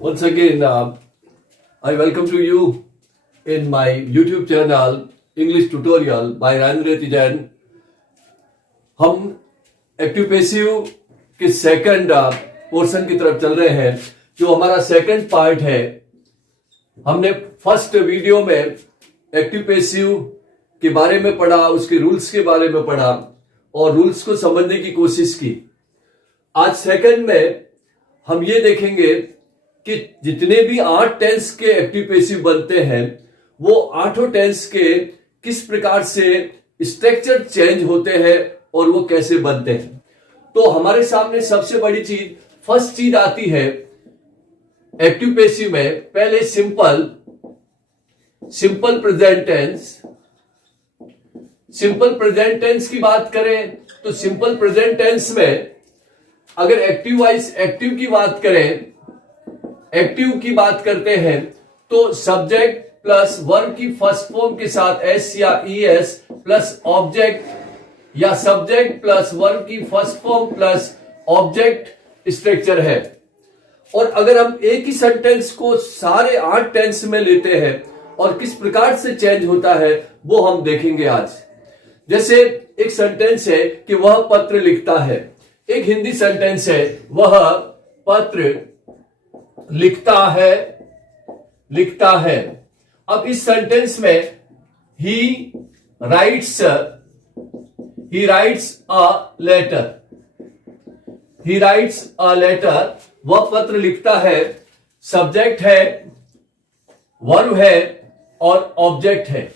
Once again, I welcome to you in my YouTube channel English Tutorial by Ranjit Jain. हम active passive के second portion की तरफ चल रहे हैं, जो हमारा सेकंड पार्ट है। हमने फर्स्ट वीडियो में एक्टिव पैसिव के बारे में पढ़ा, उसके रूल्स के बारे में पढ़ा और रूल्स को समझने की कोशिश की। आज सेकंड में हम ये देखेंगे कि जितने भी 8 टेंस के एक्टिव पैसिव बनते हैं, वो 8 टेंस के किस प्रकार से स्ट्रक्चर चेंज होते हैं और वो कैसे बनते हैं। तो हमारे सामने सबसे बड़ी चीज, फर्स्ट चीज आती है एक्टिव पैसिव में। पहले simple present tense. Simple present tense की बात करें तो सिंपल प्रेजेंट टेंस में अगर एक्टिव की बात करते हैं तो सब्जेक्ट प्लस वर्ब की फर्स्ट फॉर्म के साथ एस या ईएस प्लस ऑब्जेक्ट, या सब्जेक्ट प्लस वर्ब की first form plus object structure है। और अगर हम एक ही सेंटेंस को सारे 8 टेंस में लेते हैं और किस प्रकार से चेंज होता है, वो हम देखेंगे आज। जैसे एक सेंटेंस है कि वह पत्र लिखता है, एक हिंदी सेंटेंस है वह पत्र लिखता है। अब इस सेंटेंस में ही राइट्स अ लेटर, वह पत्र लिखता है। सब्जेक्ट है, वर्ब है और ऑब्जेक्ट है।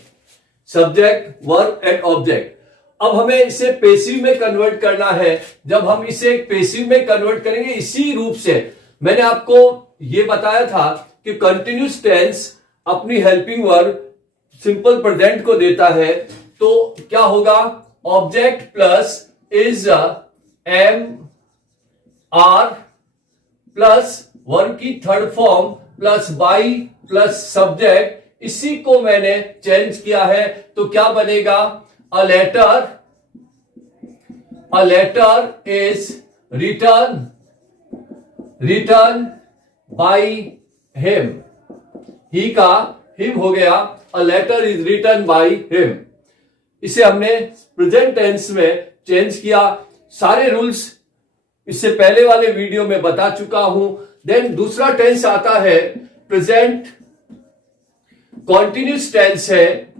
Subject, verb and object. अब हमें इसे पैसिव में कन्वर्ट करना है। जब हम इसे पैसिव में कन्वर्ट करेंगे इसी रूप से, मैंने आपको यह बताया था कि कंटिन्यूस टेंस अपनी हेल्पिंग वर्ब सिंपल प्रेजेंट को देता है, तो क्या होगा, object plus is am are plus verb की third form plus by plus subject. इसी को मैंने चेंज किया है, तो क्या बनेगा, a letter is written by him। ही का him हो गया, a letter is written by him। इसे हमने प्रेजेंट टेंस में चेंज किया। सारे रूल्स इससे पहले वाले वीडियो में बता चुका हूं। देन दूसरा टेंस आता है प्रेजेंट कॉन्टिन्यूस टेंस है।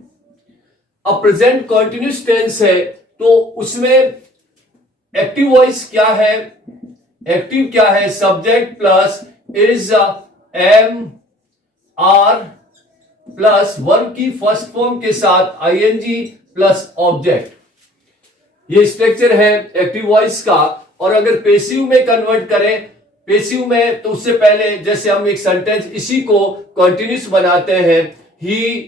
अब प्रेजेंट कॉन्टिन्यूस टेंस है तो उसमें एक्टिव वॉइस क्या है, एक्टिव क्या है, subject plus is am are plus verb की फर्स्ट फॉर्म के साथ आईएनजी प्लस ऑब्जेक्ट। ये स्ट्रक्चर है एक्टिव वॉइस का। और अगर पैसिव में कन्वर्ट करें, पैसिव में तो उससे पहले जैसे हम एक सेंटेंस इसी को कॉन्टिन्यूस बनाते हैं, he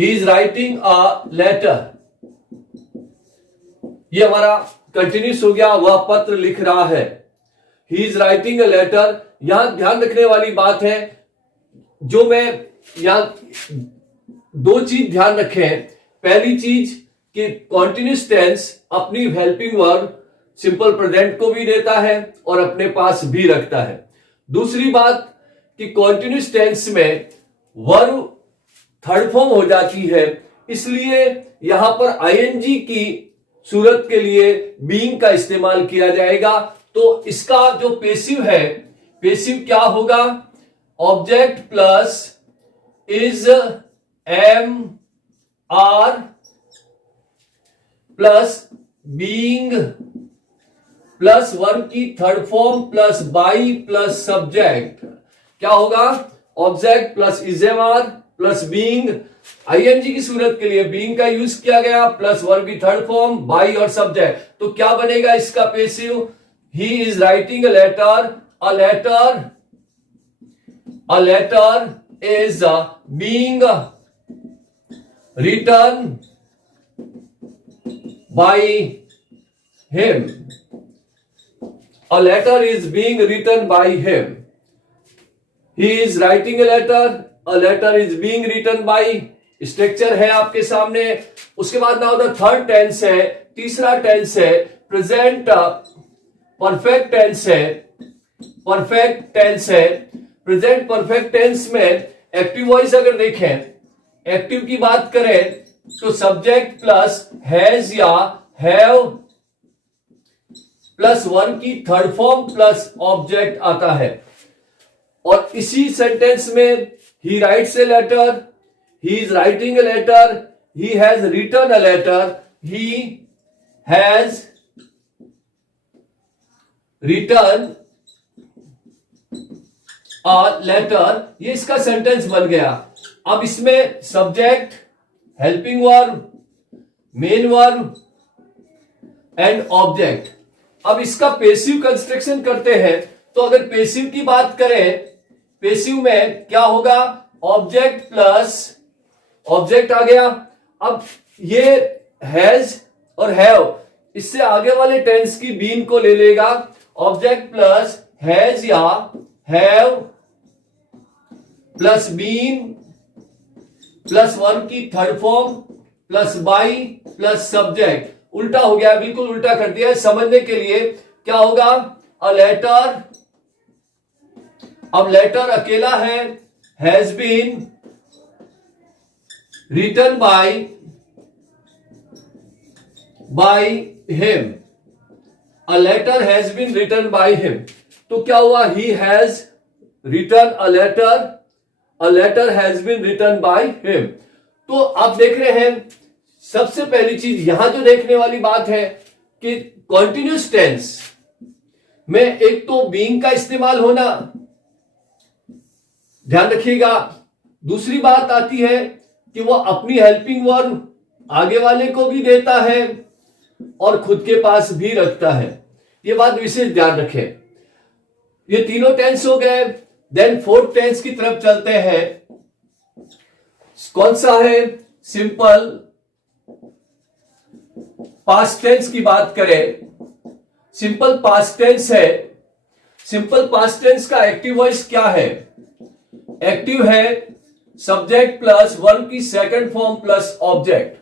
is writing a letter. ये हमारा कंटिन्यूस हो गया, वह पत्र लिख रहा है। He is writing a letter. यहां ध्यान रखने वाली बात है, जो मैं यहां 2 चीज ध्यान रखें। पहली चीज कि कॉन्टिन्यूस टेंस अपनी हेल्पिंग वर्ब सिंपल प्रेजेंट को भी देता है और अपने पास भी रखता है। दूसरी बात कि कॉन्टिन्यूस टेंस में वर्ब थर्ड फॉर्म हो जाती है, इसलिए यहां पर आईएनजी की सूरत के लिए बीइंग का इस्तेमाल किया जाएगा। तो इसका जो पैसिव है, पैसिव क्या होगा, object plus is am are plus being plus verb की third form plus by plus subject. क्या होगा, object plus is am are plus being, ING की सूरत के लिए बीइंग का यूज किया गया, प्लस वर्ब की थर्ड फॉर्म, बाई और सब्जेक्ट। तो क्या बनेगा इसका passive, he is writing a letter is being written by him। A letter is being written by him। He is writing a letter is being written by। Structure है आपके सामने। उसके बाद नाउ द थर्ड टेंस है, तीसरा tense है present perfect tense है, perfect tense है। प्रेजेंट परफेक्ट टेंस में एक्टिव वॉइस अगर देखें, एक्टिव की बात करें तो सब्जेक्ट प्लस हैज या हैव प्लस वन की थर्ड फॉर्म प्लस ऑब्जेक्ट आता है। और इसी सेंटेंस में ही writes a letter, he is writing a letter, he has written a letter, he has written a letter, ये इसका सेंटेंस बन गया। अब इसमें subject, helping verb, main verb and object. अब इसका पेसिव कंस्ट्रक्शन करते हैं। तो अगर पेसिव की बात करें, पेसिव में क्या होगा, ऑब्जेक्ट प्लस ऑब्जेक्ट आ गया। अब ये हैज और हैव, इससे आगे वाले टेंस की बीन को ले लेगा, ऑब्जेक्ट प्लस हैज या have plus been plus one की third form plus by plus subject. उल्टा हो गया, बिल्कुल उल्टा कर दिया है। समझने के लिए क्या होगा, अ लेटर, अब लेटर अकेला है, has been written by him, a letter has been written by him. तो क्या हुआ, he has written a letter has been written by him. तो आप देख रहे हैं, सबसे पहली चीज यहां जो देखने वाली बात है कि कॉन्टिन्यूस टेंस में एक तो बीइंग का इस्तेमाल होना, ध्यान रखिएगा। दूसरी बात आती है कि वह अपनी हेल्पिंग वर्ब आगे वाले को भी देता है और खुद के पास भी रखता है। यह बात विशेष ध्यान रखें। ये तीनों टेंस हो गए। देन फोर्थ टेंस की तरफ चलते हैं। कौन सा है, सिंपल पास्ट टेंस की बात करें, सिंपल पास्ट टेंस है। सिंपल पास्ट टेंस का एक्टिव वॉइस क्या है, एक्टिव है सब्जेक्ट प्लस वर्ब की second form plus object,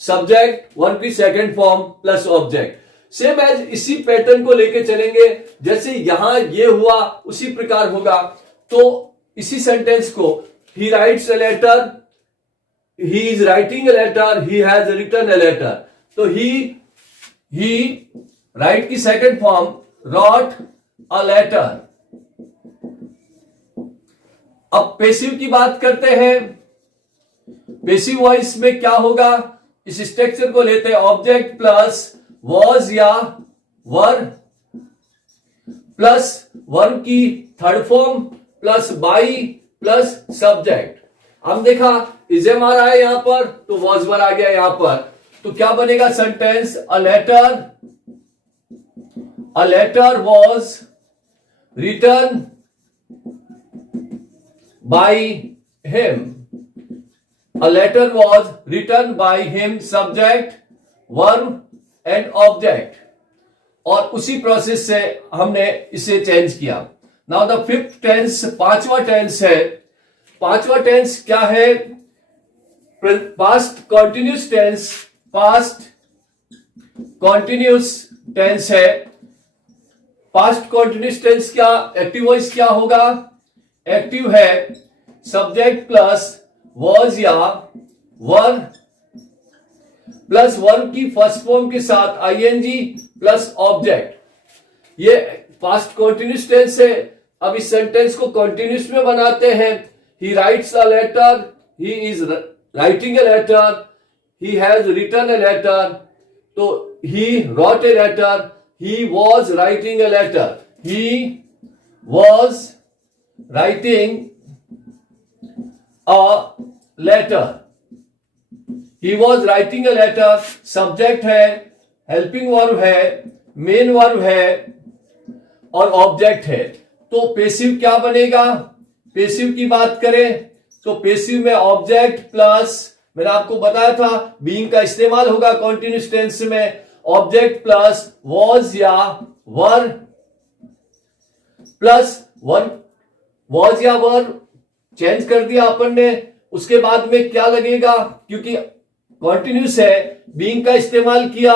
subject verb की second form plus object. Same as इसी पैटर्न को लेके चलेंगे, जैसे यहां ये हुआ उसी प्रकार होगा। तो इसी सेंटेंस को, he writes a letter, he is writing a letter, he has written a letter. तो ही राइट की second form wrote a letter. अब पेसिव की बात करते हैं। पेसिव वॉइस में क्या होगा, इस स्ट्रक्चर को लेते हैं, ऑब्जेक्ट प्लस वॉज या वर प्लस वर्ब की third form plus by plus subject. हम देखा इजेम आ रहा है यहां पर, तो वॉज वर आ गया यहां पर। तो क्या बनेगा sentence, a letter was written by him, a letter was written by him, subject verb and object। और उसी प्रोसेस से हमने इसे चेंज किया। नाउ द फिफ्थ टेंस, पांचवा टेंस है। पांचवा टेंस क्या है, past continuous tense, past continuous tense है। पास्ट कॉन्टिन्यूस टेंस क्या, एक्टिव वॉइस क्या होगा, एक्टिव है सब्जेक्ट प्लस वॉज या वर प्लस वर्ब की फर्स्ट फॉर्म के साथ आईएनजी प्लस ऑब्जेक्ट। ये पास्ट कॉन्टिन्यूस टेंस है। अब इस सेंटेंस को कॉन्टिन्यूस में बनाते हैं। He writes a letter, he is writing a letter, he has written a letter. तो he wrote a letter, he was writing a letter, he was writing a letter, he was writing a letter। Subject है, helping verb है, main verb है और object है। तो passive क्या बनेगा, passive की बात करें तो पेसिव में ऑब्जेक्ट प्लस, मैंने आपको बताया था बीइंग का इस्तेमाल होगा कॉन्टिन्यूस टेंस में, ऑब्जेक्ट प्लस वॉज या वर प्लस वन, वॉज या वर चेंज कर दिया अपन ने। उसके बाद में क्या लगेगा, क्योंकि कॉन्टिन्यूस है, बीइंग का इस्तेमाल किया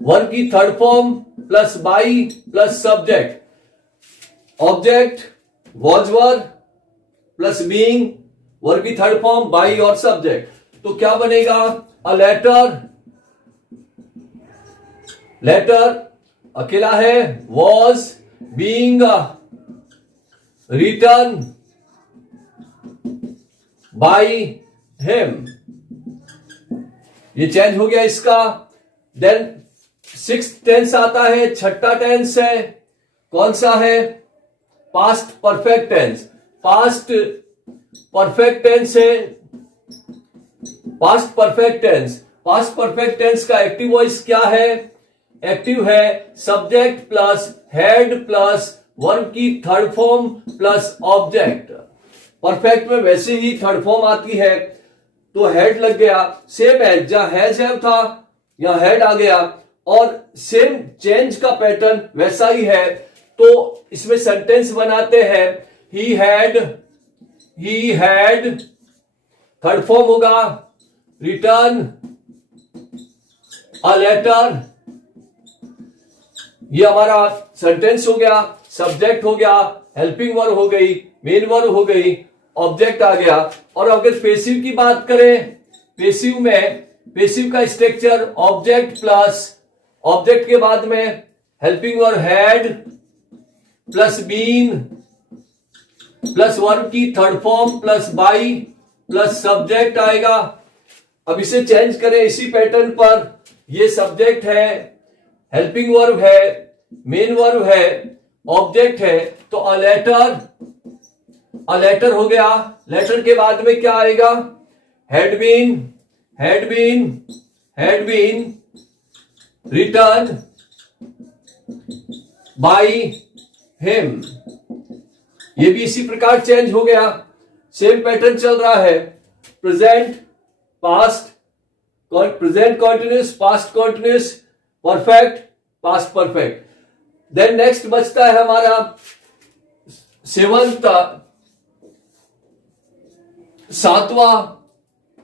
वर्ब की third form plus by plus subject, object was were plus being, verb की थर्ड फॉर्म बाई और सब्जेक्ट। तो क्या बनेगा? अ लेटर, लेटर अकेला है, was being return by him, ये चेंज हो गया इसका। देन सिक्स टेंस आता है, छठा टेंस है, कौन सा है? Past perfect tense. Past perfect tense है, past perfect tense. Past perfect tense का एक्टिव वॉइस क्या है? एक्टिव है subject plus had plus verb की third form plus object. Perfect में वैसे ही थर्ड फॉर्म आती है तो हेड लग गया, सेम है, जहां हैज हैव था यहां हेड आ गया, और सेम चेंज का पैटर्न वैसा ही है। तो इसमें सेंटेंस बनाते हैं, ही हैड, थर्ड फॉर्म होगा रिटर्न अ लेटर, ये हमारा सेंटेंस हो गया, सब्जेक्ट हो गया, हेल्पिंग वर्ब हो गई, मेन वर्ब हो गई, ऑब्जेक्ट आ गया। और अगर पेसिव की बात करें, पेसिव में पेसिव का स्ट्रक्चर ऑब्जेक्ट प्लस ऑब्जेक्ट के बाद में helping verb had plus been plus verb की third form plus by plus subject आएगा। अब इसे चेंज करें इसी पैटर्न पर, ये सब्जेक्ट है, हेल्पिंग वर्ब है, मेन वर्ब है, ऑब्जेक्ट है, तो अ लेटर हो गया। लेटर के बाद में क्या आएगा? Had been written by him, ये भी इसी प्रकार चेंज हो गया, सेम पैटर्न चल रहा है। Present past, present continuous, past continuous, perfect, past perfect. Then next बचता है हमारा सेवंथ, सातवां।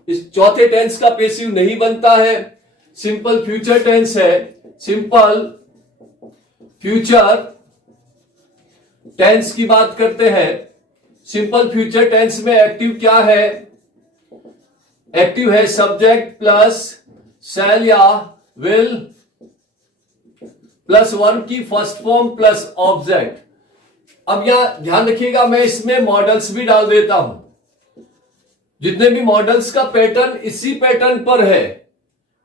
इस चौथे टेंस का पेसिव नहीं बनता है, सिंपल फ्यूचर टेंस है। सिंपल फ्यूचर टेंस की बात करते हैं। सिंपल फ्यूचर टेंस में एक्टिव क्या है? एक्टिव है सब्जेक्ट प्लस शैल या विल प्लस वर्ब की फर्स्ट फॉर्म प्लस ऑब्जेक्ट। अब यहां ध्यान रखिएगा, मैं इसमें मॉडल्स भी डाल देता हूं। जितने भी मॉडल्स का पैटर्न इसी पैटर्न पर है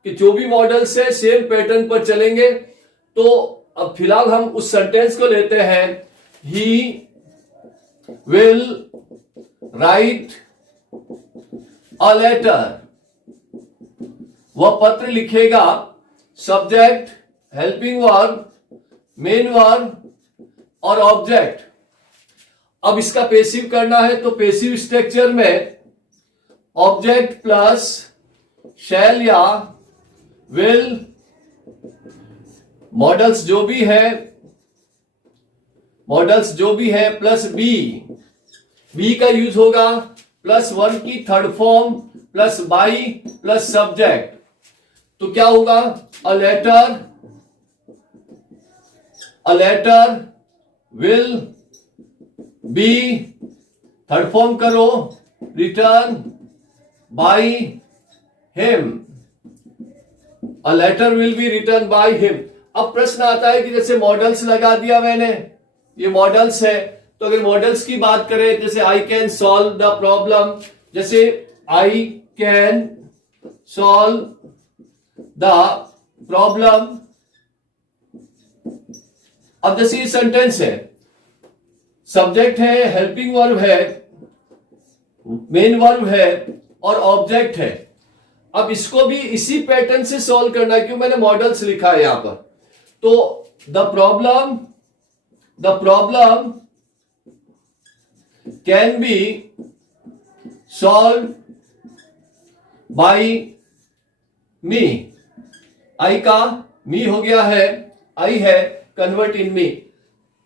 कि जो भी मॉडल्स है सेम पैटर्न पर चलेंगे। तो अब फिलहाल हम उस सेंटेंस को लेते हैं, he will write a letter, वह पत्र लिखेगा, subject, helping verb, main verb और ऑब्जेक्ट। अब इसका पेसिव करना है तो पेसिव स्ट्रक्चर में ऑब्जेक्ट प्लस शैल या विल, मॉडल्स जो भी है प्लस बी का यूज होगा, प्लस वर्ब की third form plus by plus subject. तो क्या होगा? A letter will be, third form करो, written by him, a letter will be written by him. अब प्रश्न आता है कि जैसे मॉडल्स लगा दिया मैंने, ये मॉडल्स है, तो अगर मॉडल्स की बात करें, जैसे I can solve the problem, जैसे I can solve the problem. अब जैसे ये सेंटेंस है, सब्जेक्ट है, हेल्पिंग वर्ब है, मेन वर्ब है और ऑब्जेक्ट है। अब इसको भी इसी पैटर्न से सॉल्व करना है, क्यों मैंने मॉडल्स लिखा है यहां पर। तो the problem can be solve by me, I का मी हो गया है, आई है, कन्वर्ट इन मी,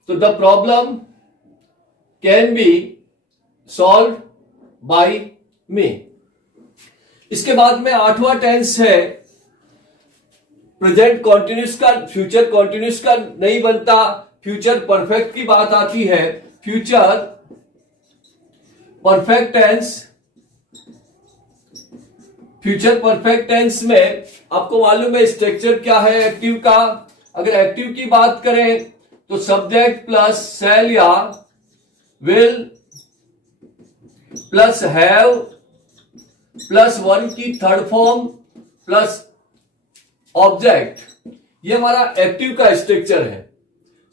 तो the problem can be solve by me. इसके बाद में आठवां टेंस है प्रेजेंट कॉन्टिन्यूस का फ्यूचर कॉन्टिन्यूस का नहीं बनता, फ्यूचर परफेक्ट की बात आती है। Future perfect tense, future perfect tense में आपको मालूम है स्ट्रक्चर क्या है एक्टिव का। अगर एक्टिव की बात करें तो सब्जेक्ट प्लस शैल या will plus have plus one की थर्ड फॉर्म प्लस ऑब्जेक्ट, ये हमारा एक्टिव का स्ट्रक्चर है।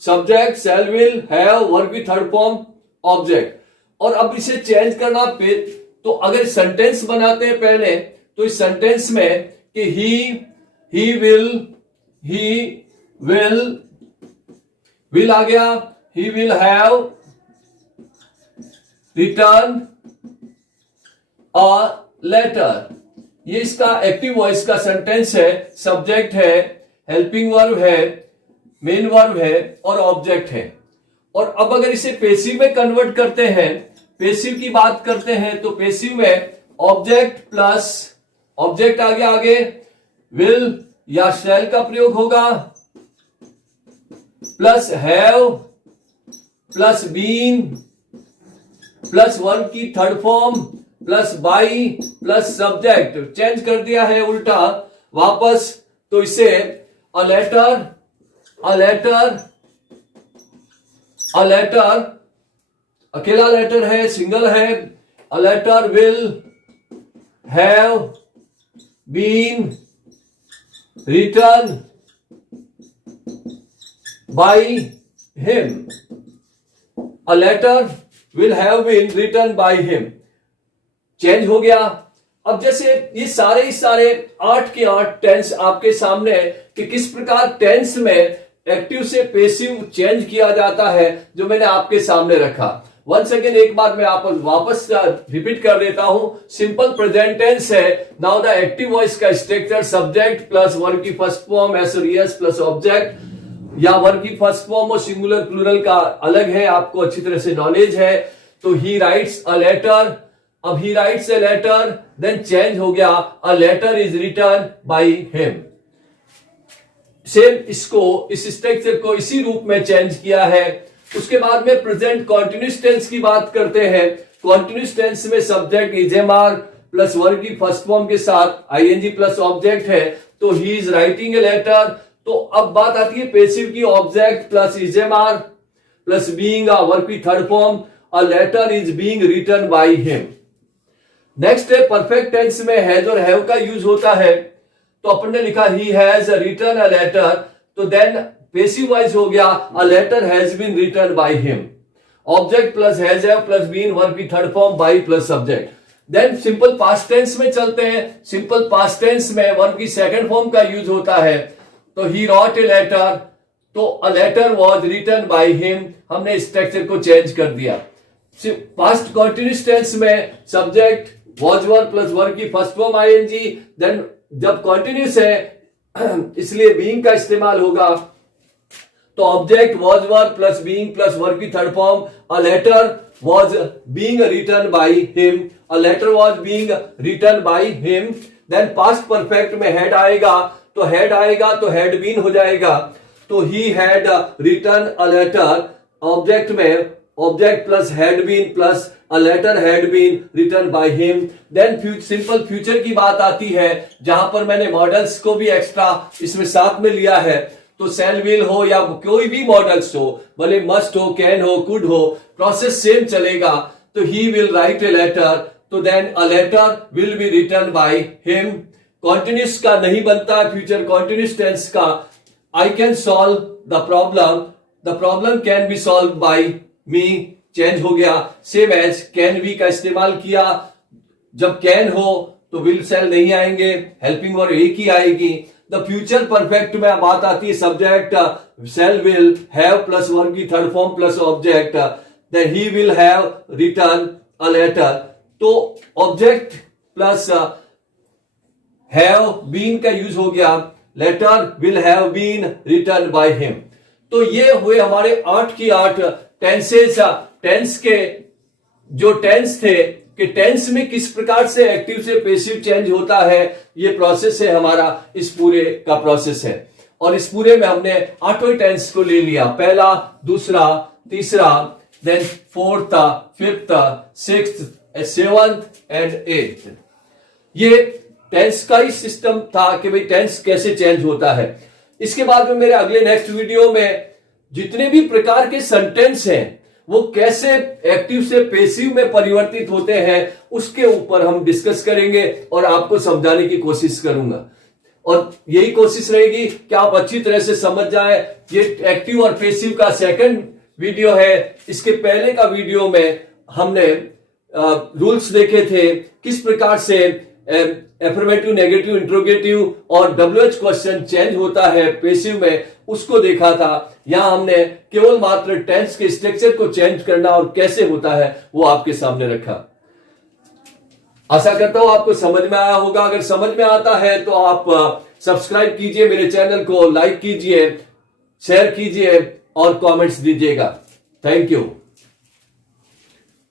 Subject shall will have verb की थर्ड फॉर्म ऑब्जेक्ट। और अब इसे चेंज करना पे, तो अगर सेंटेंस बनाते हैं पहले तो इस सेंटेंस में कि ही विल आ गया, he will have written a letter, ये इसका एक्टिव वॉइस का सेंटेंस है। सब्जेक्ट है, हेल्पिंग वर्ब है, मेन वर्ब है और ऑब्जेक्ट है। और अब अगर इसे पेसिव में कन्वर्ट करते हैं, पेसिव की बात करते हैं तो पेसिव में ऑब्जेक्ट प्लस ऑब्जेक्ट आ गया, आगे विल या शैल का प्रयोग होगा, plus have plus been plus verb की third form plus by plus subject. Change कर दिया है उल्टा वापस, तो इसे अ लेटर अकेला लेटर है, सिंगल है। A letter will have been written by him, a letter will have been written by him. Change हो गया। अब जैसे ये सारे 8 के 8 टेंस आपके सामने है कि किस प्रकार टेंस में एक्टिव से पेसिव चेंज किया जाता है, जो मैंने आपके सामने रखा। वंस अगेन एक बार मैं आप वापस रिपीट कर देता हूं। सिंपल प्रेजेंट टेंस है। नाउ द एक्टिव वॉइस का स्ट्रक्चर सब्जेक्ट प्लस वर्ब की फर्स्ट फॉर्म एस और एस प्लस ऑब्जेक्ट, या वर्ब की फर्स्ट फॉर्म और सिंगुलर प्लूरल का अलग है, आपको अच्छी तरह से नॉलेज है। तो ही राइट्स अ लेटर, अब he writes a letter, then change हो गया a letter is written by him. Same इसको, इस स्ट्रक्चर को इसी रूप में चेंज किया है। उसके बाद में प्रेजेंट कॉन्टिन्यूस टेंस की बात करते हैं। कॉन्टिन्यूस टेंस में सब्जेक्ट इजेमार प्लस वर्ब की फर्स्ट फॉर्म के साथ आईएनजी प्लस ऑब्जेक्ट है, तो he is writing a letter. तो अब बात आती है पेसिव की, object plus is am are plus being a verb की third form, a letter is being written by him. Next है परफेक्ट टेंस में हैज और हैव का यूज होता है। तो अपन ने लिखा he has written a letter, तो देन पेसिव वाइज हो गया a letter has been written by him. Object plus has have plus been verb की third form by plus subject. Then simple past tense में चलते हैं। Simple past tense में verb की second form का use होता है। तो ही रॉट ए लेटर, तो a letter was written by him, हमने स्ट्रक्चर को चेंज कर दिया। पास्ट कंटीन्यूअस टेंस में subject was verb plus verb की फर्स्ट फॉर्म आईएनजी, देन जब कंटीन्यूअस है इसलिए बीइंग का इस्तेमाल होगा। तो object was verb plus being plus verb की third form, a letter was being written by him, a letter was being written by him. Then past perfect में had आएगा, तो हेड आएगा तो हैड बीन हो जाएगा। तो he had written a letter, object में object plus had been plus a letter had been written by him. Then simple future की बात आती है, जहां पर मैंने मॉडल्स को भी एक्स्ट्रा इसमें साथ में लिया है। तो शैल विल हो या कोई भी मॉडल्स हो, भले मस्ट हो, कैन हो, कुड हो, प्रोसेस सेम चलेगा। तो he will write a letter, तो then a letter will be written by him. Continuous का नहीं बनता फ्यूचर कॉन्टिन्यूस टेंस का। I can solve the problem can be solve by me, change हो गया। सेम एज कैन बी का इस्तेमाल किया, जब कैन हो तो विल शैल नहीं आएंगे, हेल्पिंग वर्ब एक ही आएगी। द फ्यूचर परफेक्ट में बात आती है subject shall will have plus verb की third form plus object, then he will have written a letter. तो ऑब्जेक्ट प्लस हैव बीन का यूज हो गया, letter will have been written by him. तो ये हुए हमारे 8 की 8 टेंसेस। टेंस के जो टेंस थे कि टेंस में किस प्रकार से एक्टिव से पैसिव चेंज होता है। ये प्रोसेस है हमारा, इस पूरे का प्रोसेस है। और इस पूरे में हमने 8वें टेंस को ले लिया, पहला, दूसरा, तीसरा, then fourth, fifth, sixth, seventh and eighth. ये टेंस का ही सिस्टम था कि भाई टेंस कैसे चेंज होता है। इसके बाद में मेरे अगले नेक्स्ट वीडियो में जितने भी प्रकार के सेंटेंस हैं वो कैसे एक्टिव से पैसिव में परिवर्तित होते हैं उसके ऊपर हम डिस्कस करेंगे और आपको समझाने की कोशिश करूंगा। और यही कोशिश रहेगी कि आप अच्छी तरह से समझ जाए। ये एक्टिव और पैसिव का सेकंड वीडियो है। इसके पहले का वीडियो में हमने रूल्स देखे थे, किस प्रकार से एफर्मेटिव, नेगेटिव, इंट्रोगेटिव और WH क्वेश्चन चेंज होता है पैसिव में, उसको देखा था। यहां हमने केवल मात्र टेंस के स्ट्रक्चर को चेंज करना और कैसे होता है वो आपके सामने रखा। आशा करता हूं आपको समझ में आया होगा। अगर समझ में आता है तो आप सब्सक्राइब कीजिए मेरे चैनल को, लाइक कीजिए, शेयर कीजिए और कमेंट्स दीजिएगा। Thank you.